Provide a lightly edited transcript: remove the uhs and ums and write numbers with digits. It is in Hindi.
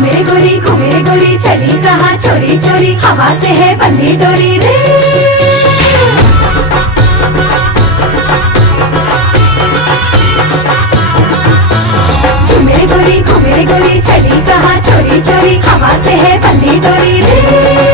घूमे गोरी चली कहाँ चोरी चोरी, हवा से है बंधी डोरी रे। घूमे गोरी चली कहाँ चोरी चोरी, हवा से है बंधी डोरी रे।